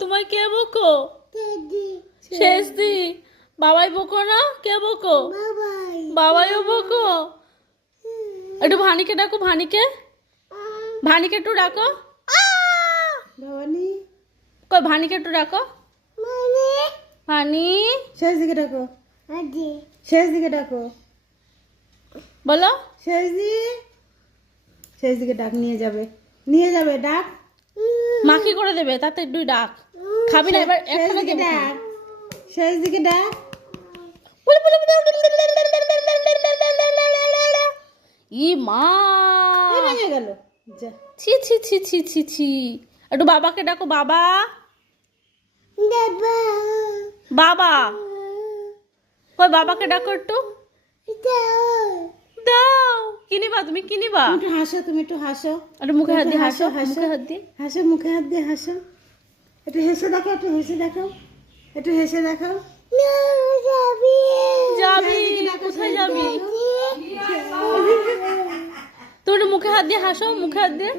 তোমায় কে বকো? শেষদি। বাবাই বকো না? কে বকো? বাবাইও বকো। একটু ভানিকে ডাকো, ভানিকে ভানিকে একটু ডাকো। ভবানী কই ভানিকে একটু ডাকো। ভানি শেষ দিকে ডাকো, শেষ দিকে ডাকো, বলো। শেষ দিকে ডাক, নিয়ে যাবে ডাক। মা কি করে দেবে? তাতে দুই ডাক। খাবি না এবার? শেষ একখানে দিকে দেবো। ডাক, শেষ দিকে ডাক। ই মা, ভেঙে গেল। যা ছি ছি ছি ছি ছি ছি। একটু বাবাকে ডাকো। বাবা, বাবা কই? বাবাকে ডাকো একটু। দাও। কিনিবা? তুমি কিনিবা? একটু হাসো, তুমি একটু হাসো, একটু মুখে হাত দিয়ে হাসো, হাসো, মুখে হাত দিয়ে। হাসো, মুখে হাত দিয়ে হাসো। একটু হেসে দেখাও, একটু হেসে দেখাও, একটু হেসে দেখাও। যাবি? শেষ দিকে ডাকো, কোথায় শেষ যাবি? দিকে ডাকো। তুমি একটু মুখে হাত দিয়ে হাসো, মুখে হাত দিয়ে।